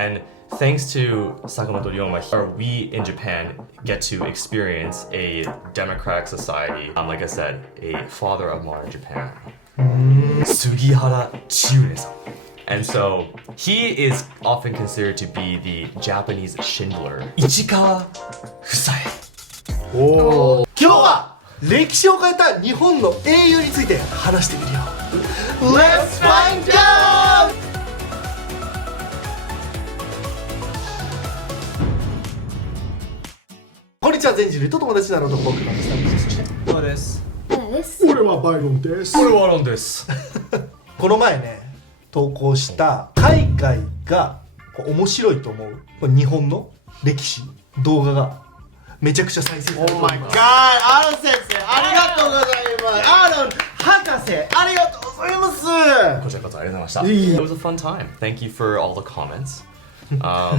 And thanks to Sakamoto Ryoma, we in Japan get to experience a democratic society. Like I said, a father of modern Japan. Sugihara Chiune-san. And so he is often considered to be the Japanese Schindler. Ichikawa Fusae. 今日は歴史を変えた日本の英雄について話してみるよ。Let's find out! こんにちは、全人類と友達なのと僕のスタッフ、そしてそうです。俺はバイロンです。俺はなんです。この前ね、投稿した海外が面白いと思うこれ日本の歴史動画がめちゃくちゃ再生されております。 Oh my god! アーロン先生ありがとうございます。アーロン博士ありがとうございます。こちらこそありがとうございました。It was a fun time. Thank you for all the comments. I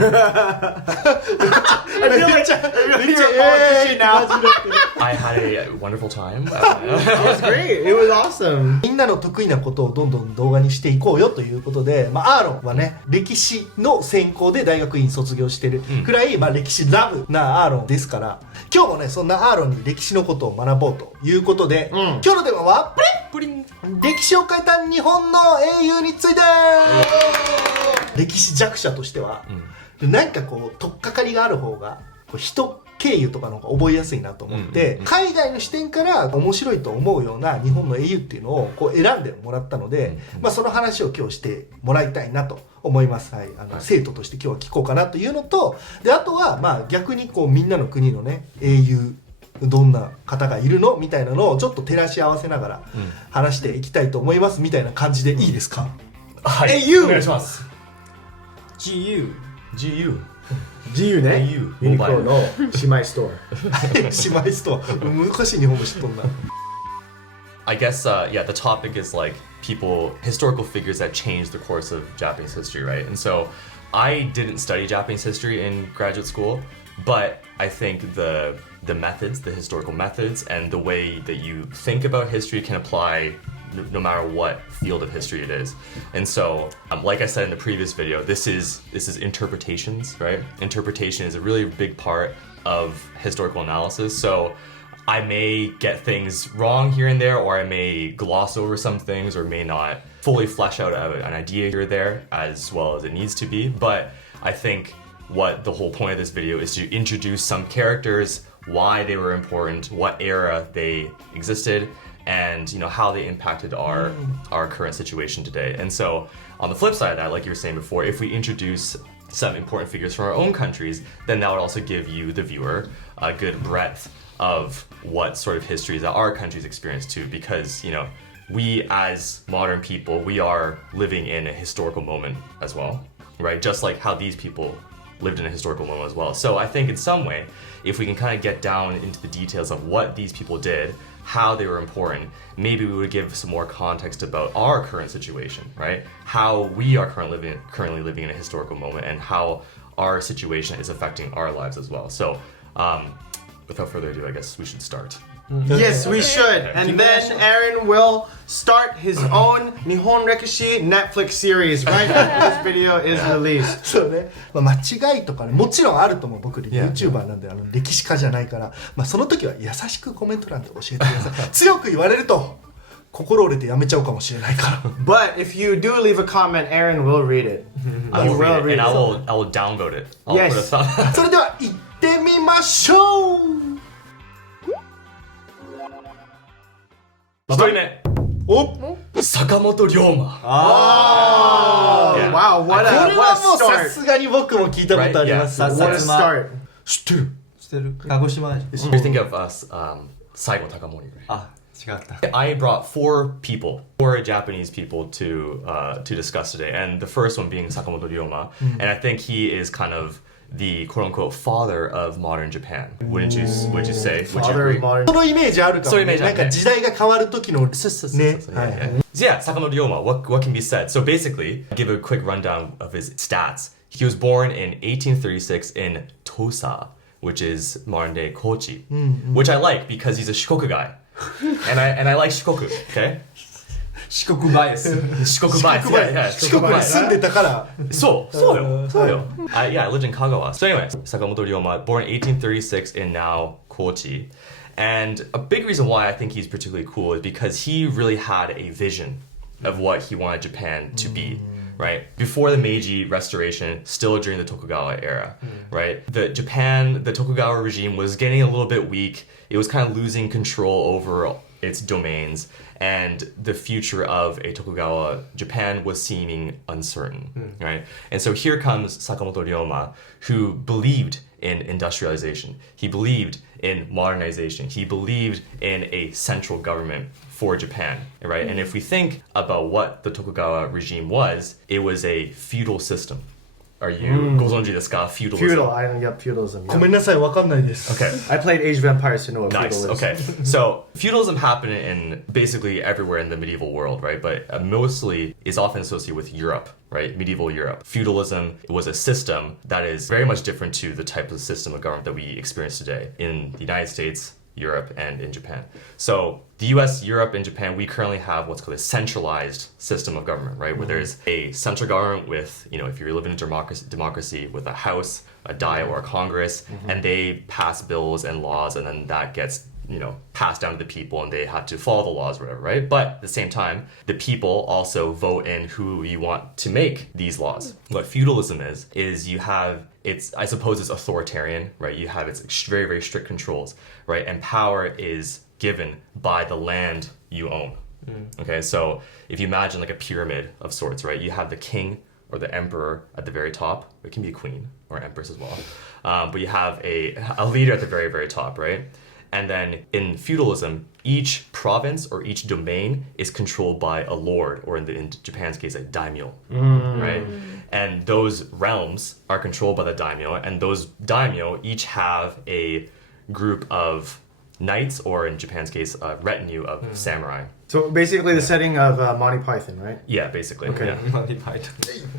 had a wonderful time. It was great. It was awesome. みんなの得意なことをどんどん動画にしていこうよということで、アーロンはね歴史の専攻で大学院卒業してるくらい、歴史ラブなアーロンですから、今日もねそんなアーロンに歴史のことを学ぼうということで、今日のテーマは歴史を変えた日本の英雄について。歴史弱者としては、なんかこう取っかかりがある方が人経由とかの方が覚えやすいなと思って、海外の視点から面白いと思うような日本の英雄っていうのをこう選んでもらったので、その話を今日してもらいたいなと思います。はい、生徒として今日は聞こうかなというのと、であとは逆にこうみんなの国のね英雄どんな方がいるのみたいなのをちょっと照らし合わせながら話していきたいと思いますみたいな感じでいいですか？はい、英雄お願いします。GU ね。ユニクロの姉妹ストア。姉妹ストア。難しい日本語知っとんな。I guess, yeah, the topic is like historical figures that changed the course of Japanese history, right? And so I didn't study Japanese history in graduate school, but I think the methods, the historical methods, and the way that you think about history can apply no matter what field of history it is. And so, like I said in the previous video, this is interpretations, right? Interpretation is a really big part of historical analysis. So I may get things wrong here and there, or I may gloss over some things, or may not fully flesh out an idea here or there as well as it needs to be. But I think what the whole point of this video is to introduce some characters, why they were important, what era they existed, and how they impacted our current situation today. And so on the flip side of that, like you were saying before, if we introduce some important figures from our own countries, then that would also give you, the viewer, a good breadth of what sort of histories that our countries experience too, because we as modern people, we are living in a historical moment as well, right? Just like how these people lived in a historical moment as well. So I think in some way, if we can kind of get down into the details of what these people did, how they were important, maybe we would give some more context about our current situation, right? How we are currently living in a historical moment, and how our situation is affecting our lives as well. So without further ado, I guess we should start. Yes, we should. And then Aaron will start his own Nihon Rekishi Netflix series right after this video is released. そうね、間違いとかね、もちろんあると思う。僕 YouTuber なんで歴史家じゃないから、その時は優しくコメント欄で教えてください。強く言われると心折れてやめちゃうかもしれないから。But if you do leave a comment, Aaron will read it. I will read it, and I will downvote it. Yes. それでは行ってみましょう。1人目、坂本龍馬。Wow, what これ a はもうさ start. すがに僕も聞いたことあります。 Right, What a start. 知ってる？知ってる？鹿児島でしょ。 You think of us, Saigo Takamori, right? あ、違った。I brought four Japanese people to discuss today, and the first one being Sakamoto Ryoma, and I think he is kind of the quote-unquote father of modern Japan. Would you say? Would you agree? そのイメージあるかもね。なんか時代が変わる時のね。So yeah, Sakamoto Ryoma, what can be said? So basically, give a quick rundown of his stats. He was born in 1836 in Tosa, which is modern-day Kochi, which I like because he's a Shikoku guy. and I like Shikoku, okay? 四国バイアス。四国バイアス. Yeah, 四国に住んでたから。So yo. Yeah, I lived in Kagawa. So anyway, Sakamoto Ryoma, born in 1836 in now Kochi. And a big reason why I think he's particularly cool is because he really had a vision of what he wanted Japan to be, right? Before the Meiji Restoration, still during the Tokugawa era, right? The Tokugawa regime was getting a little bit weak. It was kind of losing control over its domains, and the future of a Tokugawa Japan was seeming uncertain, right? And so here comes Sakamoto Ryoma, who believed in industrialization. He believed in modernization. He believed in a central government for Japan, right? And if we think about what the Tokugawa regime was, it was a feudal system. Are you ご存知ですか? Feudalism. Feudal, feudalism. ごめんなさい、わかんないです。 Okay. I played Age of Empires to know what Nice. feudal is. Okay. So feudalism happened in basically everywhere in the medieval world, right? But mostly is often associated with Europe, right? Medieval Europe. Feudalism was a system that is very much different to the type of system of government that we experience today in the United States, Europe, and in Japan. So the US, Europe, and Japan, we currently have what's called a centralized system of government, right? Where there's a central government with, if you're living in a democracy with a house, a diet, or a Congress, and they pass bills and laws, and then that gets passed down to the people and they have to follow the laws or whatever, right? But at the same time, the people also vote in who you want to make these laws. What feudalism is you have, I suppose it's authoritarian, right? You have its very, very strict controls, right? And power is given by the land you own. Okay, so if you imagine like a pyramid of sorts, right? You have the king or the emperor at the very top. It can be a queen or an empress as well. But you have a leader at the very, very top, right? And then in feudalism, each province or each domain is controlled by a lord, or in Japan's case, a daimyo, right? And those realms are controlled by the daimyo, and those daimyo each have a group of knights, or in Japan's case, a retinue of samurai. So basically the setting of Monty Python, right? Yeah, basically. Okay. Yeah. Monty Python.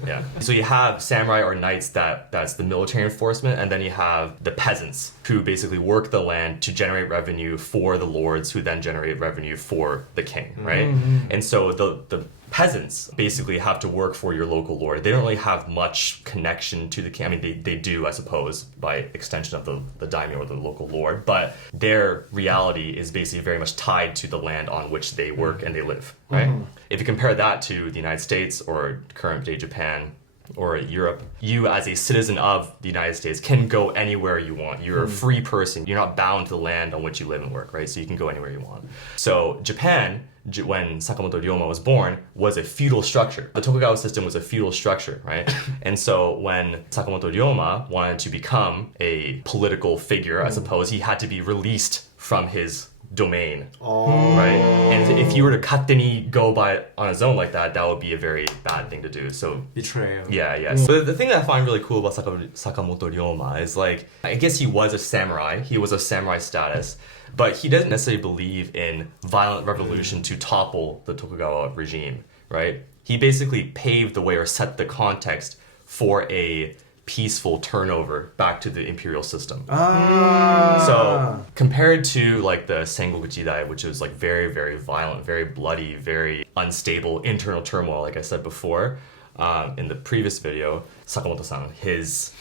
Yeah. So you have samurai or knights that's the military enforcement, and then you have the peasants who basically work the land to generate revenue for the lords, who then generate revenue for the king, right? And so the peasants basically have to work for your local lord. They don't really have much connection to the king. I mean, they do, I suppose, by extension of the daimyo or the local lord, but their reality is basically very much tied to the land on which they work and they live, right? If you compare that to the United States or current day Japan or Europe, you as a citizen of the United States can go anywhere you want. You're a free person. You're not bound to the land on which you live and work, right? So you can go anywhere you want. So Japan, when Sakamoto Ryoma was born, was a feudal structure. The Tokugawa system was a feudal structure, right? And so when Sakamoto Ryoma wanted to become a political figure, I suppose, he had to be released from his domain, right? And if you were to kateni go by on his own like that, that would be a very bad thing to do. So Betrayal. yeah. So the thing that I find really cool about Sakamoto Ryoma is, like, I guess he was a samurai. He was of samurai status, but he doesn't necessarily believe in violent revolution to topple the Tokugawa regime, right? He basically paved the way or set the context for a peaceful turnover back to the imperial system. So compared to like the Sengoku Jidai, which was like very, very violent, very bloody, very unstable internal turmoil, like I said before, in the previous video, Sakamoto-san, his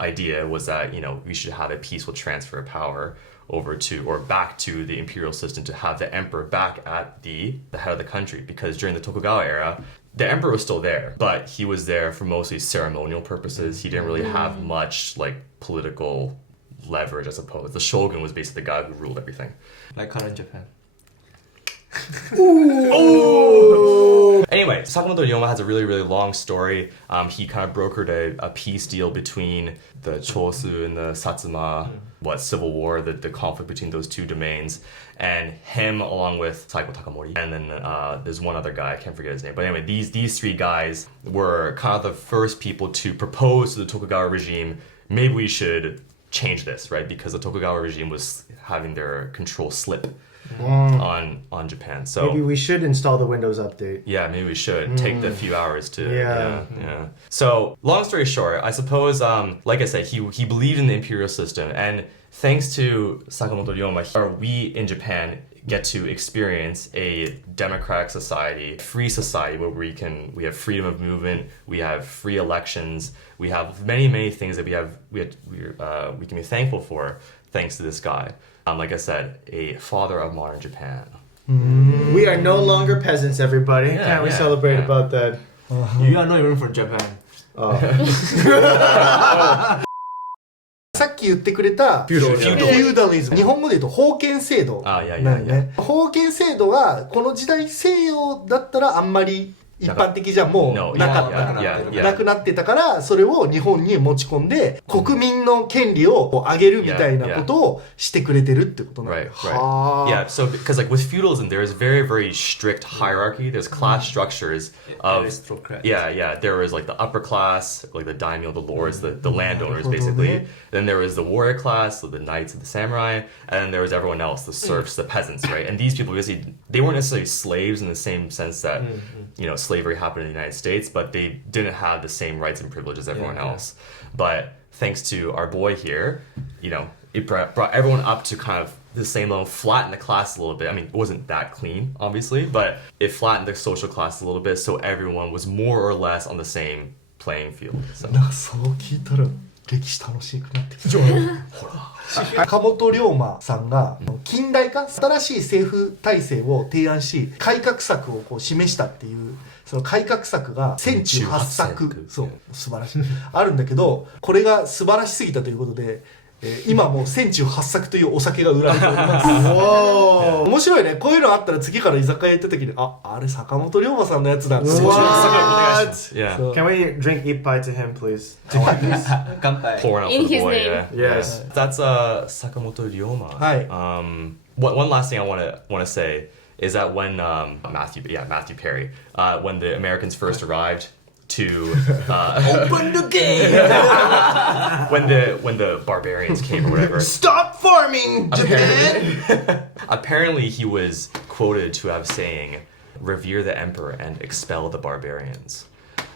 idea was that, we should have a peaceful transfer of power over to, or back to, the imperial system, to have the emperor back at the head of the country, because during the Tokugawa era, the emperor was still there, but he was there for mostly ceremonial purposes. He didn't really have much like political leverage, I suppose. The shogun was basically the guy who ruled everything. Like current Japan. Anyway, Sakamoto Ryoma has a really, really long story. He kind of brokered a peace deal between the Chosu and the Satsuma, Civil War, the conflict between those two domains. And him, along with Saiko Takamori, and then there's one other guy, I can't forget his name. But anyway, these three guys were kind of the first people to propose to the Tokugawa regime, maybe we should change this, right? Because the Tokugawa regime was having their control slip on Japan. So maybe we should install the Windows update. Yeah, maybe we should take the few hours to yeah. So long story short, I suppose like I said, he believed in the imperial system, and thanks to Sakamoto Ryoma, we in Japan get to experience a democratic society, free society where we have freedom of movement, we have free elections, we have many things that we can be thankful for thanks to this guy. Like I said, a father of modern Japan. We are no longer peasants, everybody. Can't we celebrate about that? You are not even from Japan. さっき言ってくれたフューダリズム、日本語で言うと封建制度なんよね。封建制度はこの時代西洋だったらあんまり一般的じゃもうなかった、なくなってたから、それを日本に持ち込んで国民の権利を上げるみたいなことをしてくれてるってことなんだ。Yeah, so because like with feudalism there is very strict hierarchy. There's class structures of there was like the upper class, like the daimyo, the lords, the landowners basically. Then there was the warrior class, so the knights and the samurai, and then there was everyone else, the serfs, the peasants, right? And these people basically, they weren't necessarily slaves in the same sense that you know, slavery happened in the United States, but they didn't have the same rights and privileges as everyone else. But thanks to our boy here, you know, it brought everyone up to kind of the same level, flattened the class a little bit. I mean, it wasn't that clean, obviously, but it flattened the social class a little bit, so everyone was more or less on the same playing field. So. そう聞いたら歴史楽しくなってきた。坂本龍馬さんが近代化、新しい政府体制を提案し、改革策をこう示したっていう、その改革策が千中八策、そう素晴らしいあるんだけど、これが素晴らしすぎたということで、今もう千中八策というお酒が売られております。面白いね。こういうのあったら次から居酒屋行った時に、あれ坂本龍馬さんのやつだ。What? Can we drink ippai to him, please? Pouring out In for the his boy, name. Yes. That's Sakamoto Ryoma. Hi. One last thing I want to say is that when Matthew Perry, when the Americans first arrived to Open the gate! when the barbarians came or whatever. Stop farming, Japan! Apparently he was quoted to have saying, "Revere the emperor and expel the barbarians."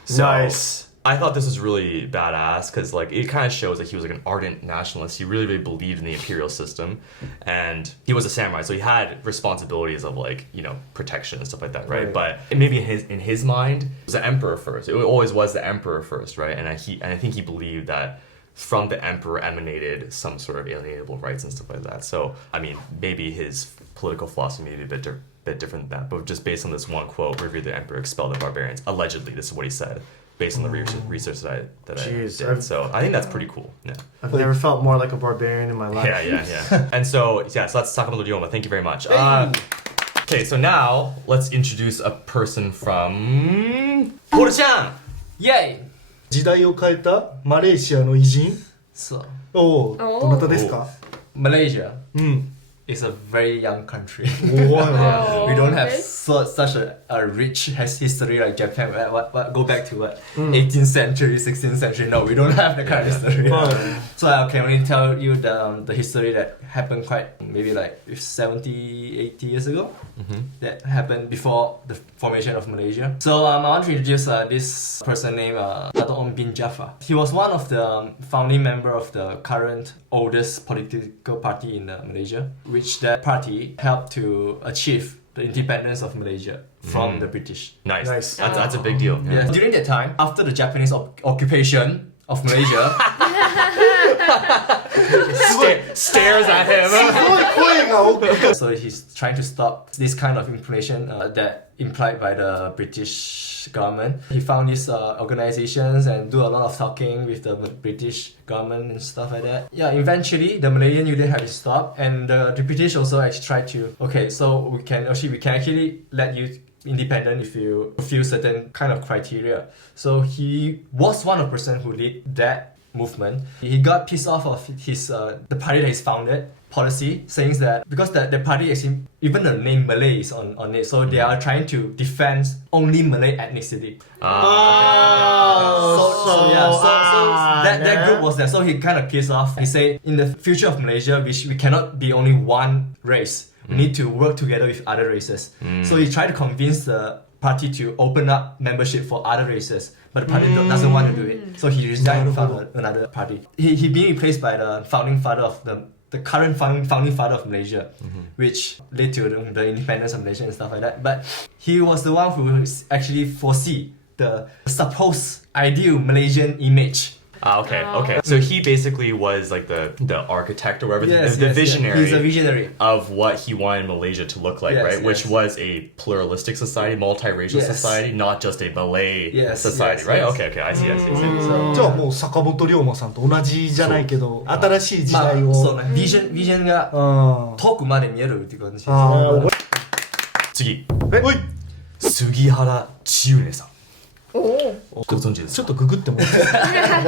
So, Nice. I thought this was really badass because like it kind of shows that he was like an ardent nationalist. He really believed in the imperial system, and he was a samurai, so he had responsibilities of like, you know, protection and stuff like that, right? But maybe in his mind, it was the emperor first. It always was the emperor first, right? And I think he believed that from the emperor emanated some sort of alienable rights and stuff like that. So I mean, maybe his political philosophy may be a bit different than that, but just based on this one quote, "Revere the emperor, expel the barbarians." Allegedly, this is what he said, based on the research that I did. So I think that's pretty cool. Yeah. I've never felt more like a barbarian in my life. Yeah. And so that's Sakamoto Ryoma. Thank you very much. Okay, so now let's introduce a person from Poru-chan. Yay! 時代を変えたマレーシアの偉人。So, おお、どなたですか？ Malaysia うん。 is a very young country. おお。 We don't have such a rich history like Japan. What go back to what 18th century, 16th century? No, we don't have that kind of history. So I can only tell you the history that happened quite maybe like 70, 80 years ago. That happened before the formation of Malaysia. So I want to introduce this person named Dato Onn bin Jaafar. He was one of the founding member of the current oldest political party in Malaysia, which that party helped to achieve the independence of Malaysia from the British. Nice. That's a big deal. Yeah. During that time, after the Japanese occupation of Malaysia, Stares at him. すごい声が大きい。 so he's trying to stop this kind of inflation that implied by the British government. He found these organizations and do a lot of talking with the British government and stuff like that. Yeah, eventually the Malayan unit had to stop, and the British also actually tried to, okay, so we can actually let you independent if you fulfill certain kind of criteria. So he was one of the person who led that movement. He got pissed off of his the party that he's founded policy, saying that because the party is even the name Malay is on it, so they are trying to defend only Malay ethnicity. So that group was there. So he kind of pissed off. He said, in the future of Malaysia, we cannot be only one race. We need to work together with other races. So he tried to convince the party to open up membership for other races, but the party doesn't want to do it. So he resigned and found another party. He being replaced by the founding father of the the current founding father of Malaysia, which led to the independence of Malaysia and stuff like that. But he was the one who actually foresee the supposed ideal Malaysian image. Okay. So he basically was like the architect or whatever, the visionary. He's a visionary of what he wanted Malaysia to look like, right? Which was a pluralistic society, multiracial society, not just a Malay society, right? Okay, I see. じゃあもう坂本龍馬さんと同じじゃないけど、新しい時代を。そうね。ビジョンが遠くまで見えるっていう感じです。次。杉原千畝さん。ご存知ですか？ちょっとググってもらって。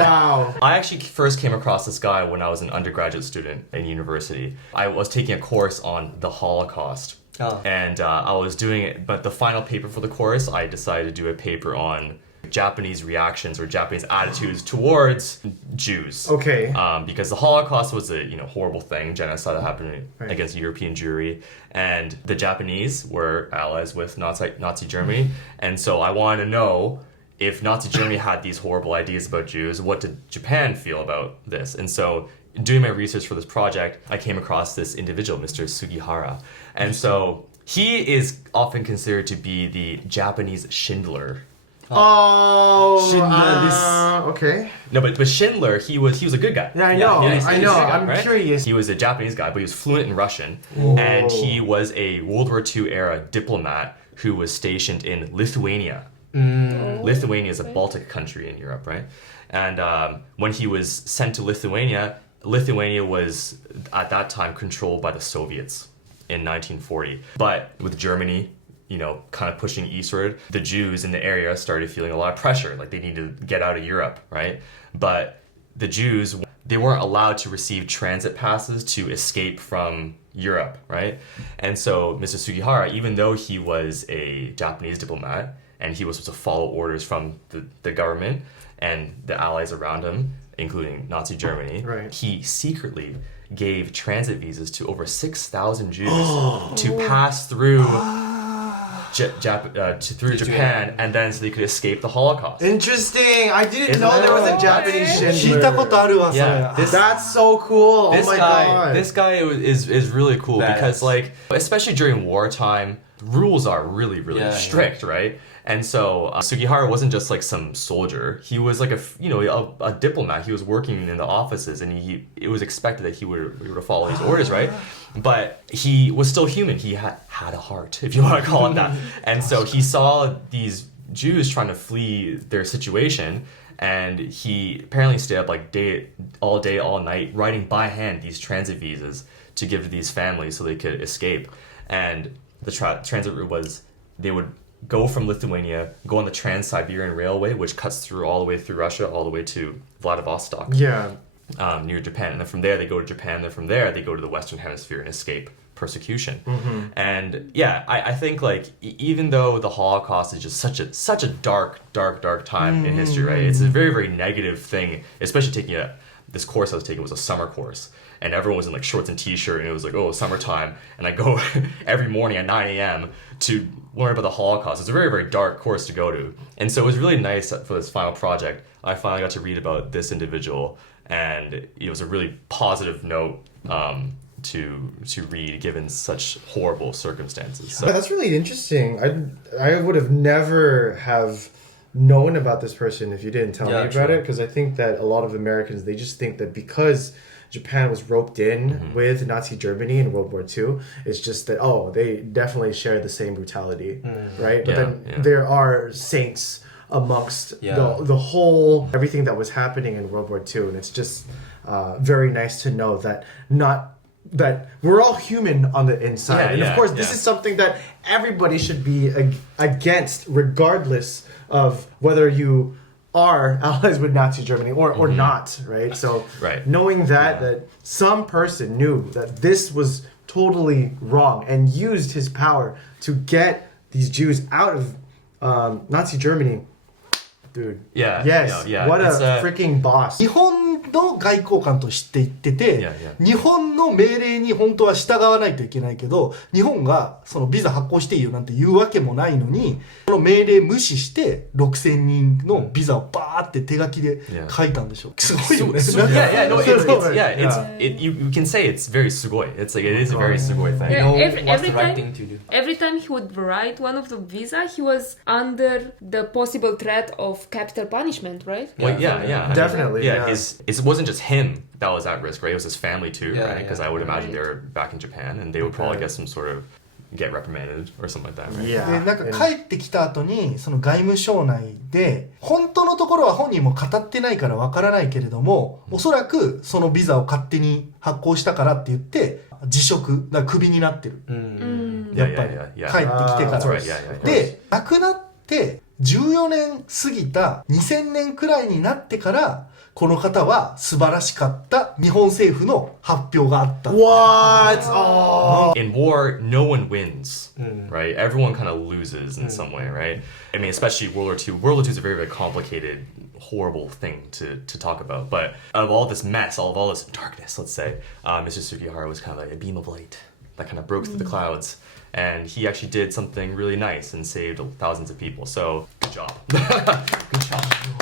Wow. I actually first came across this guy when I was an undergraduate student in university. I was taking a course on the Holocaust. And I was doing it, but the final paper for the course, I decided to do a paper on Japanese reactions or Japanese attitudes towards Jews. Okay. Because the Holocaust was a horrible thing, genocide that happened against European Jewry, and the Japanese were allies with Nazi Germany, and so I wanted to know if Nazi Germany had these horrible ideas about Jews, what did Japan feel about this? And so doing my research for this project, I came across this individual, Mr. Sugihara. And so he is often considered to be the Japanese Schindler. Okay. No, but Schindler, he was a good guy. Yeah, I know. He was a good guy, I'm right? curious. He was a Japanese guy, but he was fluent in Russian. And he was a World War II era diplomat who was stationed in Lithuania. Lithuania is a Baltic country in Europe, right? And when he was sent to Lithuania was at that time controlled by the Soviets in 1940. But with Germany, kind of pushing eastward, the Jews in the area started feeling a lot of pressure, like they needed to get out of Europe, right? But the Jews, they weren't allowed to receive transit passes to escape from Europe, right? And so Mr. Sugihara, even though he was a Japanese diplomat, and he was supposed to follow orders from the government and the allies around him, including Nazi Germany, he secretly gave transit visas to over 6,000 Jews to pass through through Japan, and then so they could escape the Holocaust. Interesting. I didn't know there was a Japanese 聞いたことあるわ、それ。 Yeah, That's so cool. This Oh my guy, god. this guy is really cool Badass. because, like, especially during wartime, rules are really strict, right? And so Sugihara wasn't just like some soldier. He was like a diplomat. He was working in the offices, and it was expected that he would follow his orders, right? But he was still human. He had a heart, if you want to call it that. And so he saw these Jews trying to flee their situation, and he apparently stayed up like all night, writing by hand these transit visas to give to these families so they could escape. And the transit route was they would go from Lithuania, go on the Trans-Siberian Railway, which cuts through all the way through Russia, all the way to Vladivostok, near Japan. And then from there, they go to Japan. And then from there, they go to the Western Hemisphere and escape persecution. And yeah, I think like even though the Holocaust is just such a dark time in history, right? It's a very, very negative thing, especially taking this course I was taking was a summer course. And everyone was in like shorts and t-shirt, and it was like, oh, summertime. And I go every morning at 9 a.m. to learn about the Holocaust. It's a very, very dark course to go to. And so it was really nice for this final project. I finally got to read about this individual, and it was a really positive note to read given such horrible circumstances. So. That's really interesting. I would have never have known about this person if you didn't tell me about it, because I think that a lot of Americans, they just think that because Japan was roped in with Nazi Germany in World War II, it's just that, they definitely share the same brutality, right? But then there are saints amongst the whole, everything that was happening in World War II. And it's just very nice to know that that we're all human on the inside. And of course, this is something that everybody should be against, regardless of whether you are allies with Nazi Germany or not, right? So knowing that some person knew that this was totally wrong and used his power to get these Jews out of Nazi Germany, dude. What a freaking boss. 日本の外交官として行ってて、Yeah, yeah. 日本の命令に本当は従わないといけないけど、日本がそのビザ発行していいよなんて言うわけもないのに、その命令無視して6000人のビザをバーって手書きで書いたんでしょ。すごいよね。Yeah, no, you can say it's very sugoi. It's like, it is a very sugoi thing. You know Every what's the time- right thing to do. Every time he would write one of the visa, he was under the possible threat of capital punishment, right? Well, yeah. I mean, Definitely, yeah. It wasn't just him that was at risk, right? It was his family too, Yeah, right? Because yeah. I would imagine they were back in Japan and they would probably get reprimanded or something like that, right? で Yeah. なんか帰ってきた後にその外務省内で本当のところは本人も語ってないからわからないけれども、おそらくそのビザを勝手に発行したからって言って辞職だからクビになってる、やっぱり Yeah, 帰ってきてか That's ら right, yeah. で亡くなって14年過ぎた2000年くらいになってからこの方は素晴らしかった日本政府の発表があった。 What? Oh. In war, no one wins, right? Everyone kind of loses in some way, right? I mean, especially World War II. World War II is a very, very complicated, horrible thing to talk about. But out of all this mess, out of all this darkness, let's say, Mr. Sugihara was kind of like a beam of light that kind of broke through the clouds. And he actually did something really nice and saved thousands of people. So, good job. Good job.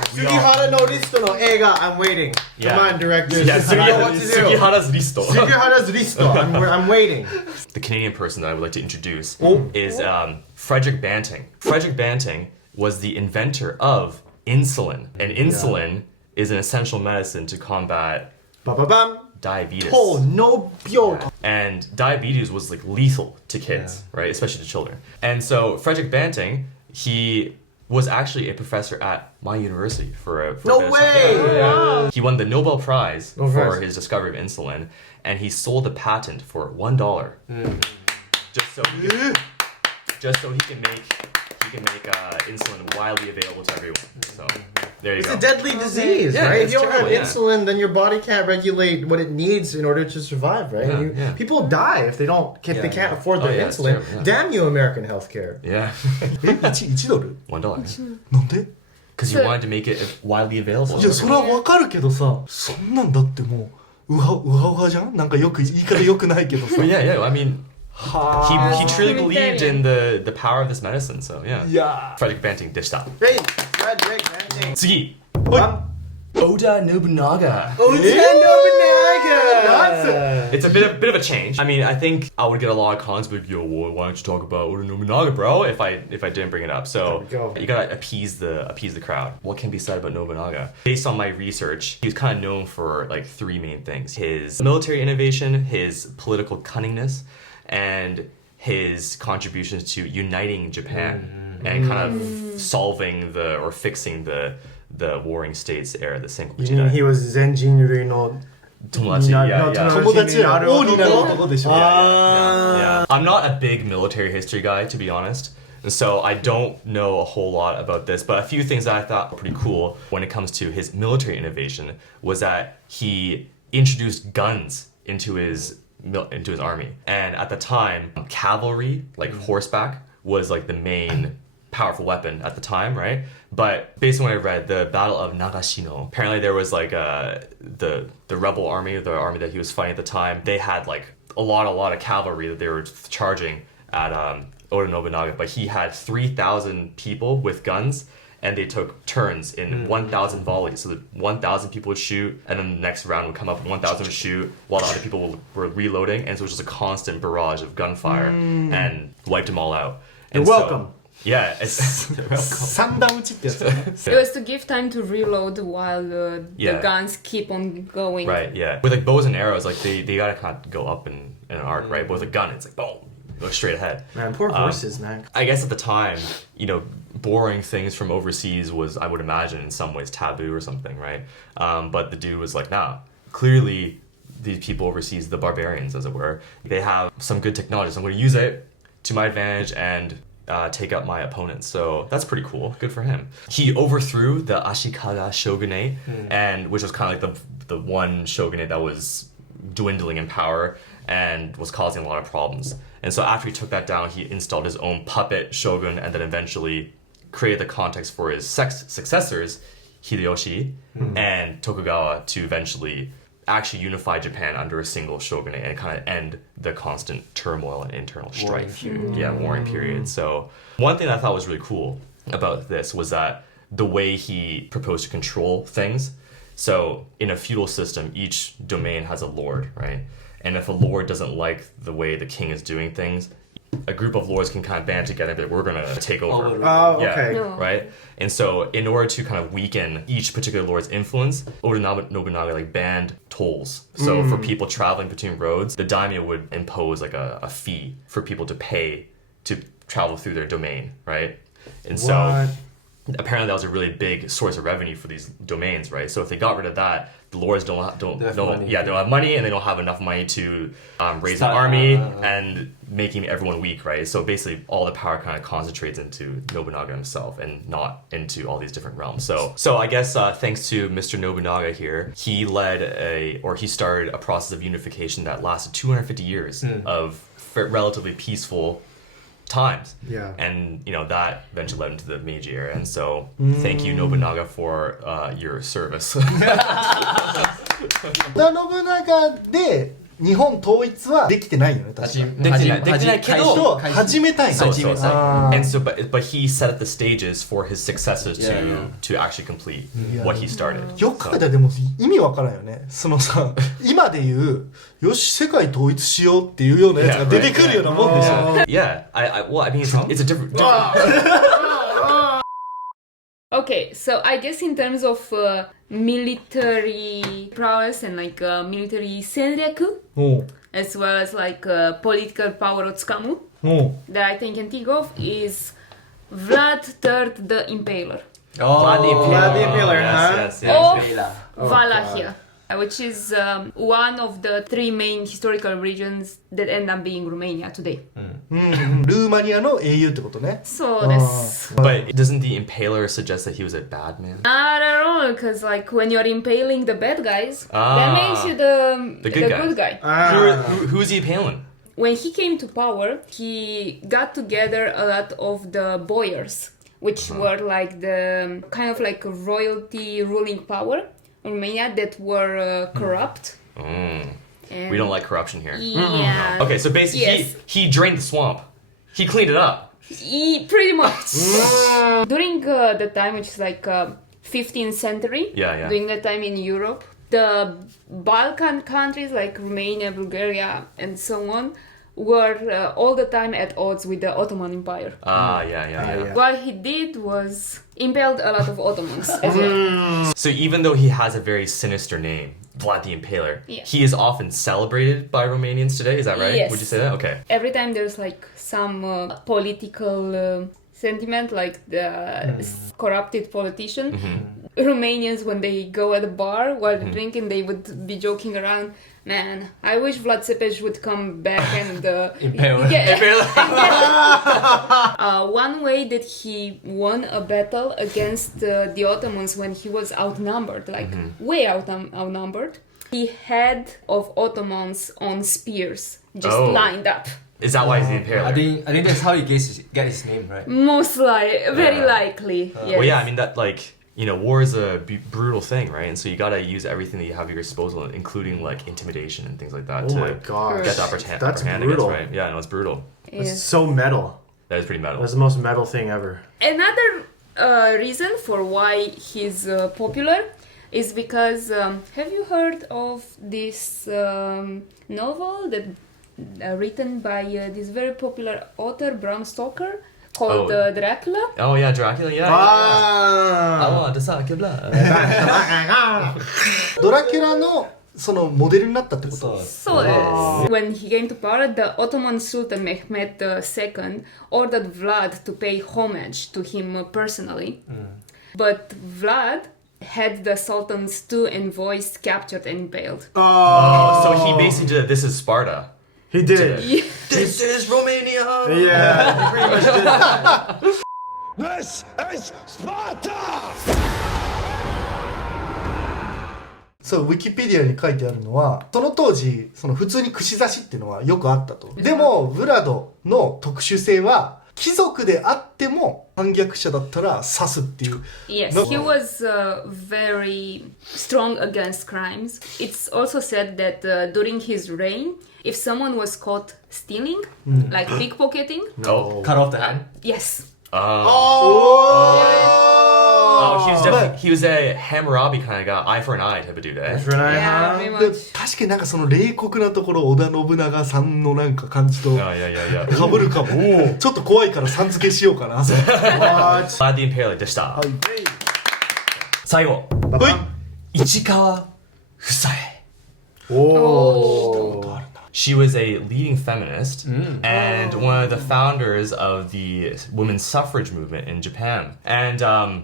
Sugihara no listo no eiga. I'm waiting. Yeah. Come on, directors. Yeah, I know what to do. Sugihara's listo. Sugihara's listo. I'm waiting. The Canadian person that I would like to introduce is Frederick Banting. Frederick Banting was the inventor of insulin. And insulin is an essential medicine to combat Ba-ba-bam. diabetes. Oh, no bio. And diabetes was like lethal to kids, right? Especially to children. And so Frederick Banting, he was actually a professor at my university for a No bit of way! time. Yeah. He won the Nobel Prize Nobel for Prize. his discovery of insulin, and he sold the patent for $1 just so he can make insulin widely available to everyone. So there you It's go. a deadly disease, Yeah, right? If it's you don't have terrible, yeah. insulin, then your body can't regulate what it needs in order to survive, right? And Yeah. People die if they can't Yeah. afford Oh, their yeah, it's insulin. terrible, yeah. Damn you, American healthcare. Yeah. 1ドル$1. なんで Because you wanted to make it widely available. いやそれはわかるけどさ、そんなんだってもううはじゃん、なんかよく言い方よくないけどさ But yeah, I mean, は he truly Humanitarian. believed in the power of this medicine, so yeah. いや Frederick Banting でした。 Great. Frederick Banting. 次 Oda Oda Nobunaga. Nobunaga. It's a bit of a change. I mean, I think I would get a lot of comments, but yo, why don't you talk about Oda Nobunaga, bro? If I didn't bring it up, so There we go. you gotta appease the crowd. What can be said about Nobunaga? Based on my research, he was kind of known for like three main things: his military innovation, his political cunningness, and his contributions to uniting Japan and kind of solving or fixing the warring states era, the Sengoku You mean he Jidai. was Zenjin no 友達, yeah. 友達や王になる男でしょ Yeah. I'm not a big military history guy, to be honest. And so I don't know a whole lot about this, but a few things that I thought were pretty cool when it comes to his military innovation was that he introduced guns into his army. And at the time, cavalry, like horseback, was like the main powerful weapon at the time, right? But based on what I read, the Battle of Nagashino, apparently there was like the rebel army, the army that he was fighting at the time, they had like a lot of cavalry that they were charging at Oda Nobunaga, but he had 3,000 people with guns, and they took turns in 1,000 volleys. So that 1,000 people would shoot, and then the next round would come up and 1,000 would shoot, while the other people were reloading, and so it was just a constant barrage of gunfire, and wiped them all out. You're And so- welcome. Yeah, it's 三段撃ちってやつだね It was to give time to reload while the Yeah. guns keep on going. right, yeah. With like bows and arrows, like they gotta kind of go up in an arc, right? But with a gun, it's like boom, go straight ahead. Man, poor horses, man. I guess at the time, borrowing things from overseas was, I would imagine, in some ways taboo or something, right? But the dude was like, nah, clearly these people overseas, the barbarians, as it were, they have some good technology, so I'm going to use it to my advantage and take out my opponents. So that's pretty cool. Good for him. He overthrew the Ashikaga shogunate, and which was kind of like the one shogunate that was dwindling in power and was causing a lot of problems. And so after he took that down, he installed his own puppet shogun, and then eventually created the context for his successors, Hideyoshi and Tokugawa to eventually actually unify Japan under a single shogunate and kind of end the constant turmoil and internal strife. Warring period. So one thing I thought was really cool about this was that the way he proposed to control things. So in a feudal system, each domain has a lord, right? And if a lord doesn't like the way the king is doing things, a group of lords can kind of band together and be like, we're going to take over. Oh, okay. Right? And so in order to kind of weaken each particular lord's influence, Oda Nobunaga like banned tolls. So for people traveling between roads, the daimyo would impose like a fee for people to pay to travel through their domain, right? And so apparently that was a really big source of revenue for these domains, right? So if they got rid of that, the lords don't have money, and they don't have enough money to raise an army and making everyone weak, right? So basically all the power kind of concentrates into Nobunaga himself and not into all these different realms. So I guess thanks to Mr. Nobunaga here, he started a process of unification that lasted 250 years of relatively peaceful times. Yeah. And that eventually led into the Meiji era. And so thank you, Nobunaga, for your service. 織田信長で日本統一はできてないよね、確かに。できてないけど始めたいの。そう。And so, but he set up the stages for his successors to actually complete what he started. よく考えたらでも意味わからんよね。そのさ、今で言う、よし、世界統一しようっていうようなやつが出てくるようなもんでしょ。Yeah, I mean, it's a different Okay, so I guess in terms of military prowess and like military 戦略, as well as like political powerをつかむ, that I can think of is Vlad the Impaler. Vlad the Impaler. Yes. Of Wallachia, which is one of the three main historical regions that end up being Romania today. ルーマニアの英雄ってことね。そうです。 But doesn't the Impaler suggest that he was a bad man? Not at all, because like when you're impaling the bad guys, that makes you the good guy. Who's he impaling? When he came to power, he got together a lot of the boyars, which were like the kind of like royalty ruling power in Romania that were corrupt. We don't like corruption here. Yeah. Okay, so basically he drained the swamp. He cleaned it up. Pretty much. During the time, which is like 15th century, during that time in Europe, the Balkan countries like Romania, Bulgaria, and so on were all the time at odds with the Ottoman Empire. What he did was impaled a lot of Ottomans as well. So even though he has a very sinister name, Vlad the Impaler, he is often celebrated by Romanians today, is that right? Yes. Would you say that? Okay. Every time there's like some political sentiment, like the corrupted politician, Romanians, when they go at a bar while they're drinking, they would be joking around, man, I wish Vlad Cepej would come back and one way that he won a battle against the Ottomans when he was outnumbered, like way outnumbered, he had of Ottomans on spears just lined up. Is that why he's the Impaler? I think that's how he get his name, right? Most likely, very likely. Yes. Well, yeah, I mean that war is a brutal thing, right? And so you gotta use everything that you have at your disposal, including like intimidation and things like that to get the upper hand against, right? Yeah, no, it's brutal. It's so metal. That is pretty metal. That's the most metal thing ever. Another reason for why he's popular is because have you heard of this novel that written by this very popular author Bram Stoker called Dracula? Oh yeah, Dracula, yeah. Dracula のそのモデルになったってこと？そうです。When he came to power, the Ottoman Sultan Mehmed II ordered Vlad to pay homage to him personally. But Vlad had the Sultan's two envoys captured and impaled. So he basically did this is Sparta. He did. This is Romania. Yeah, he pretty much did that. This is Sparta! そう、ウィキペディアに書いてあるのは、その当時、その普通に串刺しっていうのはよくあったと。でも、ヴラドの特殊性は、貴族であっても反逆者だったら刺すっていう。 Yes, he was very strong against crimes. It's also said that during his reign, if someone was caught stealing, like pickpocketing, No. Cut off the hand. yes. He was a Hammurabi kind of guy, eye for an eye type of dude, eh? Yeah, very で much. 確かになんかその冷酷なところ織田信長さんのなんか感じと Yeah. 被るかも。ちょっと怖いからさん付けしようかな。Vlad the Impaler でした。はい。最後。Ichikawa Fusae. Oh. She was a leading feminist and one of the founders of the women's suffrage movement in Japan. And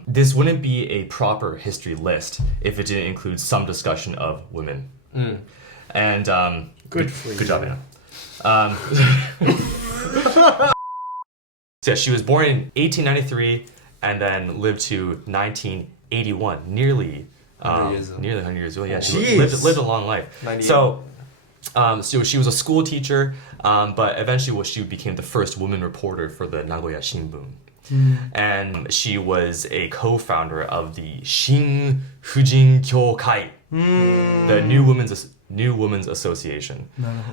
this wouldn't be a proper history list if it didn't include some discussion of women. And Good for you. Good job, Anna. So yeah, she was born in 1893 and then lived to 1981, nearly 100 years old. Yeah, she lived a long life. 98. So she was a school teacher, but eventually she became the first woman reporter for the Nagoya Shimbun. And she was a co-founder of the Shin Fujin Kyokai, the New Women's Association.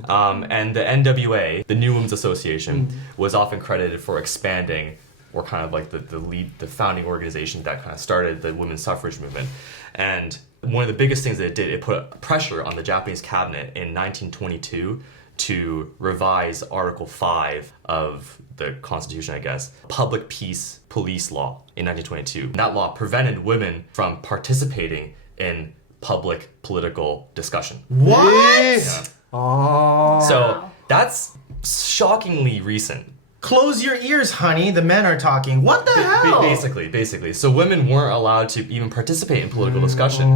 And the NWA, the New Women's Association, was often credited for expanding, or kind of like the founding organization that kind of started the women's suffrage movement. And one of the biggest things that it did, it put pressure on the Japanese cabinet in 1922 to revise Article 5 of the Constitution, I guess, Public Peace Police Law in 1922. And that law prevented women from participating in public political discussion. What? So that's shockingly recent. Close your ears, honey. The men are talking. What the hell? Basically. So women weren't allowed to even participate in political discussion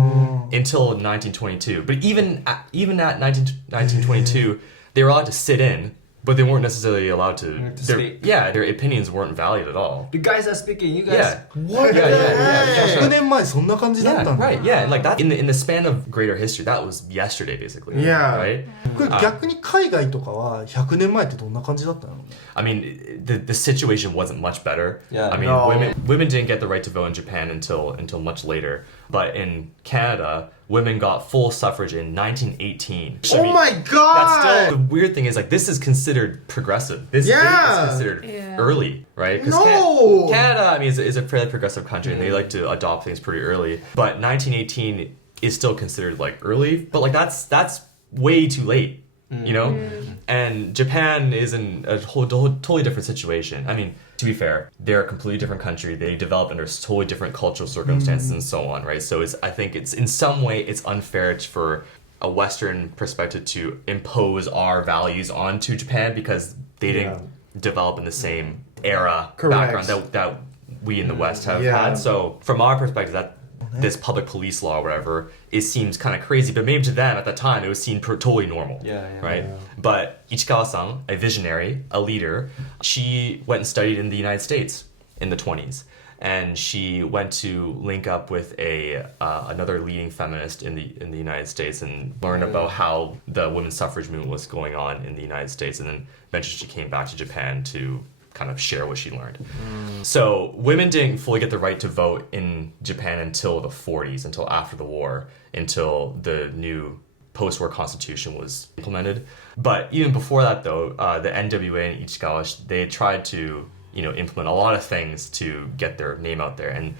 until 1922. But even at 1922, they were allowed to sit in, but they weren't necessarily allowed to speak. Yeah, their opinions weren't valued at all. The guys are speaking. You guys. Yeah. What the Yeah. 100年前そんな感じだったんだ。 Right, yeah, and like that in the span of greater history, that was yesterday basically. Yeah. Right? これ逆に海外とかは100年前ってどんな感じだったの？ I mean, the situation wasn't much better. Yeah. I mean, No. women didn't get the right to vote in Japan until much later. But in Canada, women got full suffrage in 1918. I Oh mean, my god! That's still the weird thing is like this is considered progressive. This date is considered early, right? 'Cause No! Canada, I mean, is a fairly progressive country, and they like to adopt things pretty early. But 1918 is still considered like early, but like that's way too late, you know. And Japan is in a totally different situation. I mean, to be fair, they're a completely different country. They developed under totally different cultural circumstances and so on, right? So I think it's in some way it's unfair for a Western perspective to impose our values onto Japan because they didn't develop in the same era background that we in the West have had. So from our perspective, that this public police law or whatever, it seems kind of crazy, but maybe to them at the time it was seen totally normal. Right? Yeah. But Ichikawa-san, a visionary, a leader, she went and studied in the United States in the 20s. And she went to link up with another leading feminist in the United States and learn about how the women's suffrage movement was going on in the United States. And then eventually she came back to Japan to kind of share what she learned. So women didn't fully get the right to vote in Japan until the 40s, until after the war, until the new post-war constitution was implemented. But even before that, though, the NWA and Ichikawa, they tried to implement a lot of things to get their name out there, and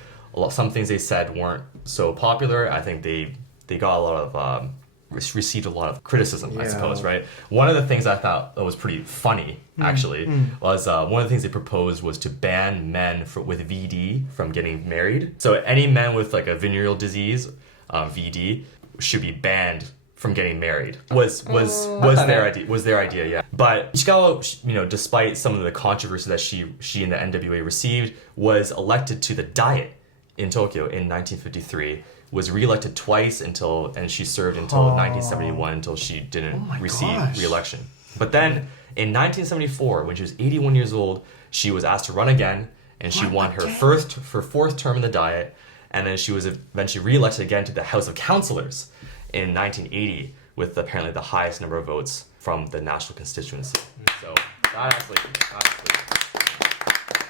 some things they said weren't so popular. I think they got a lot of received a lot of criticism, I suppose, right? One of the things I thought that was pretty funny, actually, was one of the things they proposed was to ban men with VD from getting married. So any men with like a venereal disease, VD, should be banned from getting married. Was their idea, yeah. But Ichikawa, despite some of the controversy that she and the NWA received, was elected to the Diet in Tokyo in 1953. Was re-elected twice and she served until 1971 until she didn't receive re-election. But then in 1974, when she was 81 years old, she was asked to run again, and she won her fourth term in the Diet, and then she was eventually re-elected again to the House of Councilors in 1980 with apparently the highest number of votes from the national constituency. So that actually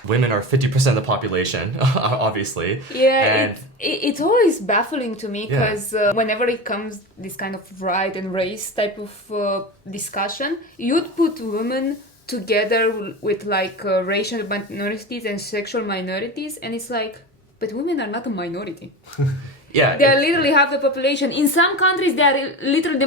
women are 50% of the population, obviously. Yeah, and it's always baffling to me because whenever it comes this kind of right and race type of discussion, you'd put women together with like racial minorities and sexual minorities, and it's like, but women are not a minority. Yeah, they are literally half the population. In some countries, they are literally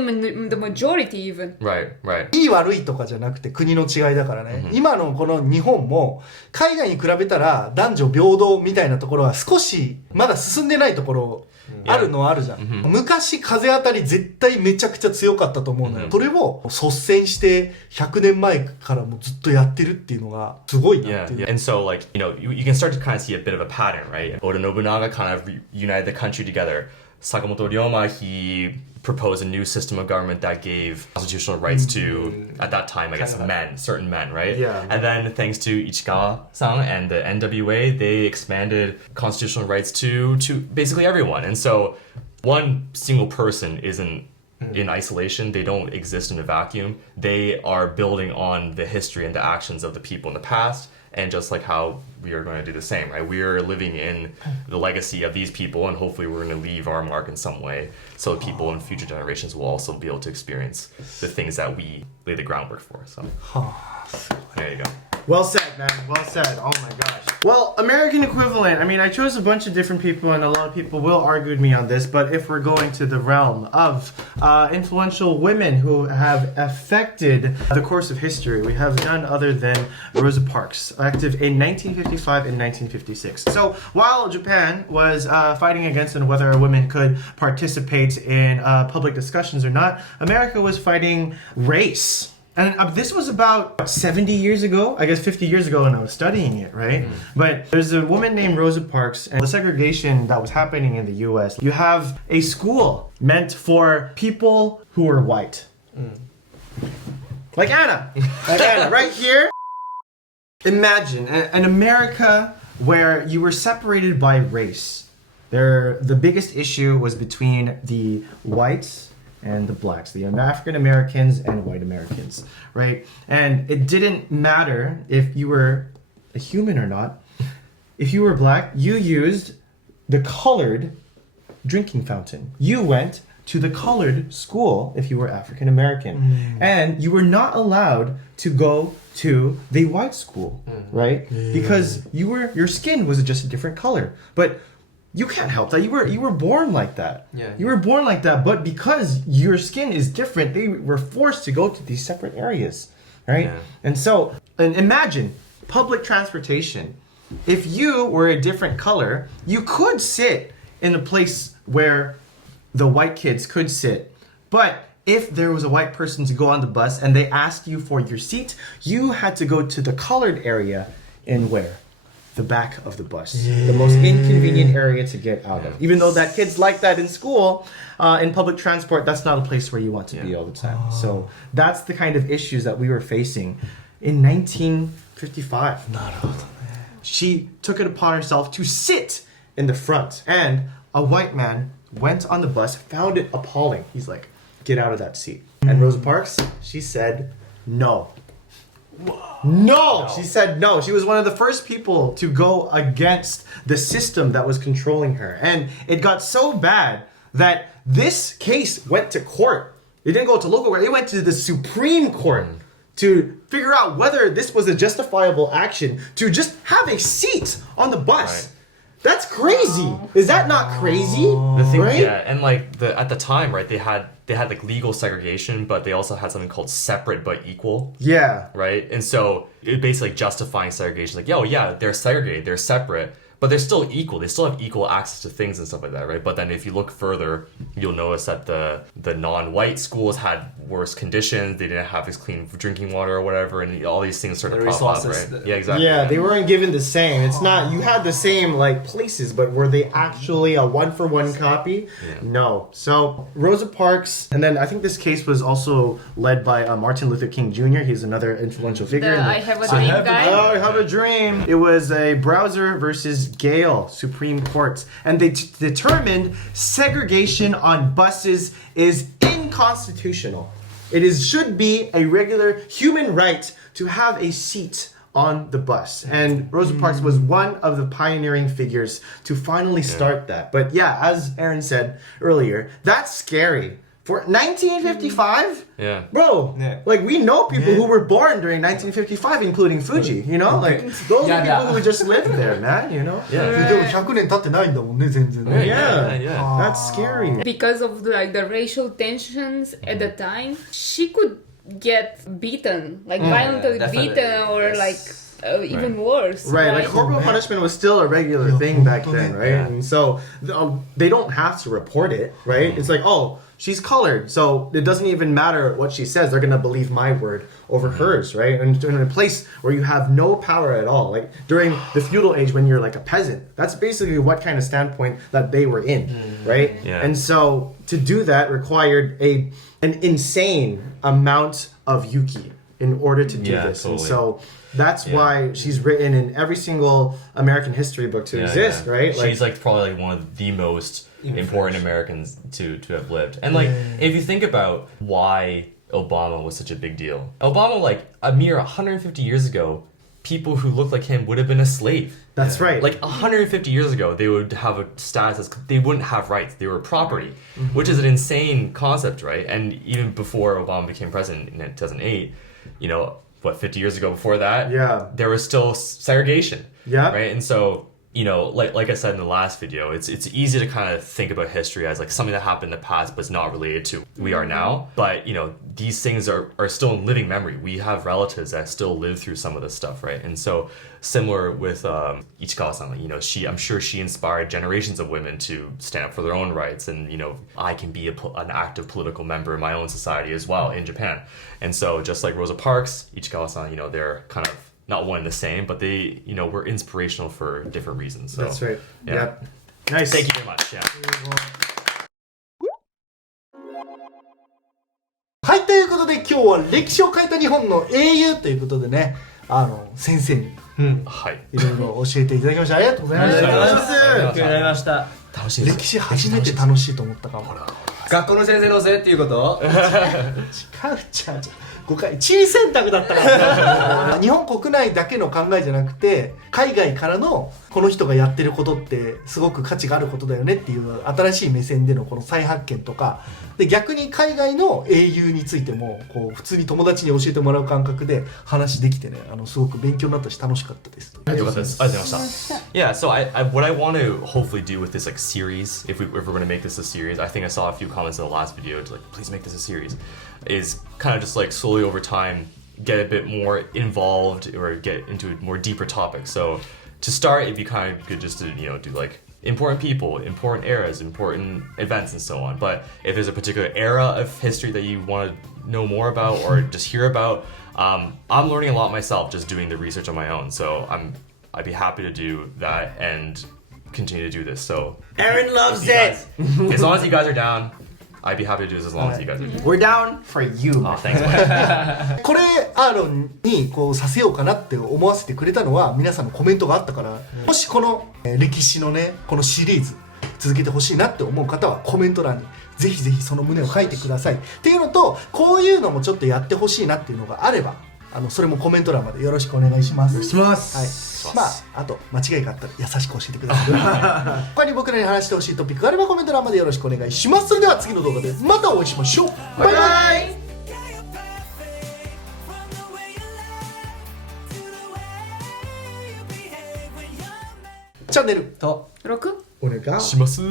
the majority even. Right. いい悪いとかじゃなくて国の違いだからね、今のこの日本も海外に比べたら男女平等みたいなところは少しまだ進んでないところあるのはあるじゃん、昔風当たり絶対めちゃくちゃ強かったと思うのよ、それを率先して100年前からもずっとやってるっていうのがすごいなっていう。And so like, you can start to kind of see a bit of a pattern, right? Oda Nobunaga kind of united the country together. Sakamoto Ryoma, he proposed a new system of government that gave constitutional rights to, at that time, I guess, certain men, right? Yeah. And then thanks to Ichikawa-san and the NWA, they expanded constitutional rights to basically everyone. And so one single person isn't in isolation. They don't exist in a vacuum. They are building on the history and the actions of the people in the past. And just like how we are going to do the same, right? We are living in the legacy of these people, and hopefully we're going to leave our mark in some way so people in future generations will also be able to experience the things that we lay the groundwork for. So there you go. Well said, man. Well said. Oh my gosh. Well, American equivalent. I mean, I chose a bunch of different people, and a lot of people will argue with me on this. But if we're going to the realm of influential women who have affected the course of history, we have none other than Rosa Parks, active in 1955 and 1956. So while Japan was fighting against whether a woman could participate in public discussions or not, America was fighting race. And this was about 70 years ago, I guess 50 years ago when I was studying it, right? But there's a woman named Rosa Parks, and the segregation that was happening in the US, you have a school meant for people who are white. Like Anna. Like Anna, right here. Imagine an America where you were separated by race. The biggest issue was between the whites and the blacks, the African Americans and white Americans, right? And it didn't matter if you were a human or not. If you were black, you used the colored drinking fountain. You went to the colored school if you were African American. And you were not allowed to go to the white school, right? Because your skin was just a different color. But you can't help that. You were born like that. Yeah. You were born like that, but because your skin is different, they were forced to go to these separate areas, right? Yeah. And so, imagine public transportation. If you were a different color, you could sit in a place where the white kids could sit. But if there was a white person to go on the bus and they asked you for your seat, you had to go to the colored area and where? The back of the bus, the most inconvenient area to get out of. Even though that kids like that in school, in public transport, that's not a place where you want to be all the time. So that's the kind of issues that we were facing in 1955. She took it upon herself to sit in the front, and a white man went on the bus, found it appalling. He's like, get out of that seat. And Rosa Parks, she said, no. No, she said no. She was one of the first people to go against the system that was controlling her. And it got so bad that this case went to court. It didn't go to local court. It went to the Supreme Court to figure out whether this was a justifiable action to just have a seat on the bus. Right. That's crazy. Is that not crazy? The thing, right? Yeah, and like at the time, right, they had like legal segregation, but they also had something called separate but equal. Yeah. Right? And so it basically justifying segregation, like, yo, yeah, they're segregated, they're separate, but they're still equal. They still have equal access to things and stuff like that, right? But then if you look further, you'll notice that the non-white schools had worse conditions. They didn't have this clean drinking water or whatever, and all these things started to pop up, right? Yeah, exactly. Yeah, they weren't given the same. It's not, you had the same like places, but were they actually a one-for-one copy? Yeah. No. So Rosa Parks, and then I think this case was also led by Martin Luther King Jr. He's another influential figure. I have a dream guy. Oh, I have a dream. It was a Browser versus Gale Supreme Court, and they determined segregation on buses is unconstitutional. It should be a regular human right to have a seat on the bus. And Rosa Parks was one of the pioneering figures to finally start that. But yeah, as Aaron said earlier, that's scary. For 1955? Yeah. Bro, like we know people who were born during 1955, including Fuji, you know? Like those are people who just lived there, man, you know? でも100年経ってないんだもんね全然ね。 Yeah, that's scary. Because of like the racial tensions at the time, she could get beaten, like violently beaten, or like even worse. Right, like corporal punishment was still a regular thing back then, right? And so they don't have to report it, right? It's like, oh, she's colored, so it doesn't even matter what she says. They're gonna believe my word over hers, right? And in a place where you have no power at all, like during the feudal age when you're like a peasant, that's basically what kind of standpoint that they were in, right? Yeah. And so to do that required an insane amount of yuki in order to do this. Totally. And so that's why she's written in every single American history book to exist, right? She's like probably like one of the most important Americans to have lived. And like if you think about why Obama was such a big deal. Obama, like a mere 150 years ago, people who looked like him would have been a slave. That's right. Like 150 years ago, they would have a status as they wouldn't have rights. They were property, which is an insane concept, right? And even before Obama became president in 2008, you know, what, 50 years ago before that, there was still segregation, right? And so, you know, like I said in the last video, it's easy to kind of think about history as like something that happened in the past but it's not related to who we are now. But, you know, these things are still in living memory. We have relatives that still live through some of this stuff, right? And so similar with Ichikawa-san, you know, I'm sure she inspired generations of women to stand up for their own rights. And, you know, I can be an active political member in my own society as well in Japan. And so just like Rosa Parks, Ichikawa-san, you know, they're kind of not one and the same, but they, you know, were inspirational for different reasons. So, that's right. Yeah. Nice. Thank you very much. Yeah. はい、ということで今日は歴史を変えた日本の英雄ということでね、先生にはいいろいろ教えていただきました。ありがとうございました。勉強になりました。楽しいです。歴史初めて楽しいと思ったかも。学校の先生のせいっていうこと？違う誤解、地位選択だったから日本国内だけの考えじゃなくて海外からのこの人がやってることってすごく価値があることだよねっていう新しい目線でのこの再発見とかで、逆に海外の英雄についてもこう普通に友達に教えてもらう感覚で話できてね、すごく勉強になったし楽しかったです。よかったです。ありがとうございました。Yeah, so what I want to hopefully do with this like series, if we're going to make this a series, I think I saw a few comments in the last video to like, please make this a series, is kind of just like slowly over time get a bit more involved or get into more deeper topics. So to start, it'd be kind of good just to, you know, do like important people, important eras, important events and so on. But if there's a particular era of history that you want to know more about or just hear about, I'm learning a lot myself just doing the research on my own. So I'd be happy to do that and continue to do this. So Aaron loves it. As long as you guys are down, I'd be happy to do this as long as you guys are down. We're down for you. Oh, thanks, Mike. これアーロンにこうさせようかなって思わせてくれたのは皆さんのコメントがあったから、もしこの歴史のねこのシリーズ続けてほしいなって思う方はコメント欄にぜひぜひその旨を書いてくださいっていうのと、こういうのもちょっとやってほしいなっていうのがあればそれもコメント欄までよろしくお願いします。します。はい。まあと間違いがあったら優しく教えてください。他に僕らに話してほしいトピックがあればコメント欄までよろしくお願いします。それでは次の動画でまたお会いしましょう。バイバイ。チャンネルと6お願いします。